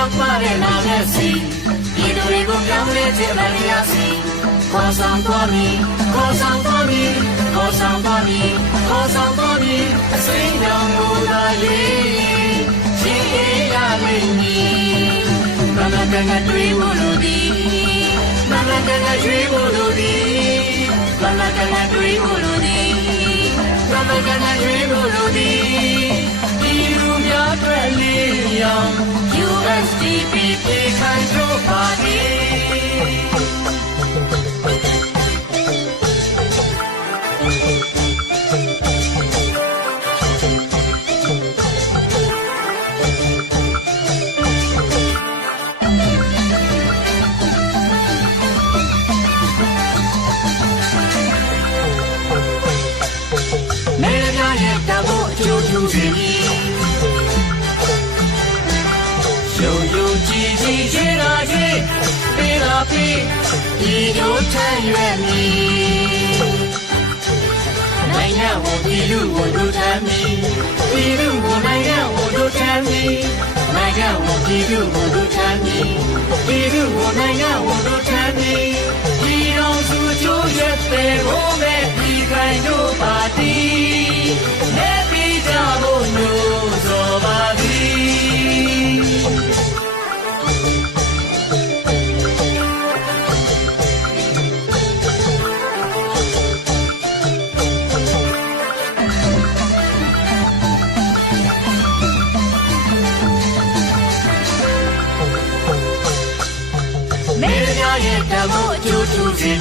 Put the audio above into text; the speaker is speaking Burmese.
ရောက်ပါတဲ့နာနဲ့စီဒီတို့တွေကိုပြောင်းလဲခြင်းမရစီခေါ်ဆောင်သွားမည်ခေါ်ဆောင်သွားမည်ခေါ်ဆောင်သွားမည်ခေါ်ဆောင်သွားမည်အစိမ်းရောင်ကိုသာလေးရှင်ရရလိမ့်မည်မမကငါတွေးဖို့လိုသည်မမကငါရွေးဖို့လိုသည်မမကငါတွေးဖို့လိုသည်မမကငါရွေးဖို့လိုသည်ဒီလူများအတွက်လေးရောင် USDP ခိုင်တို့ပါသည်ယူစီရုံရုံကြည်ကြည်ချေလာချေပေးလာပေးဒီတို့ထမ်းရွယ်မည်နိုင်ငံကိုပြည်သူကိုတို့ထမ်းမည်ပြည်သူကိုနိုင်ငံကိုတို့ထမ်းမည်နိုင်ငံကိုပြည်သူကိုတို့ထမ်းမည်ပြည်သူကိုနိုင်ငံကိုတို့ထမ်းမည်ဒီတော်စုချိုးရက်တဲ့ဘုံမဲ့ဒီခိုင်တို့ပါတီမေရရဲ့တမို့အကျိုးထူးစီ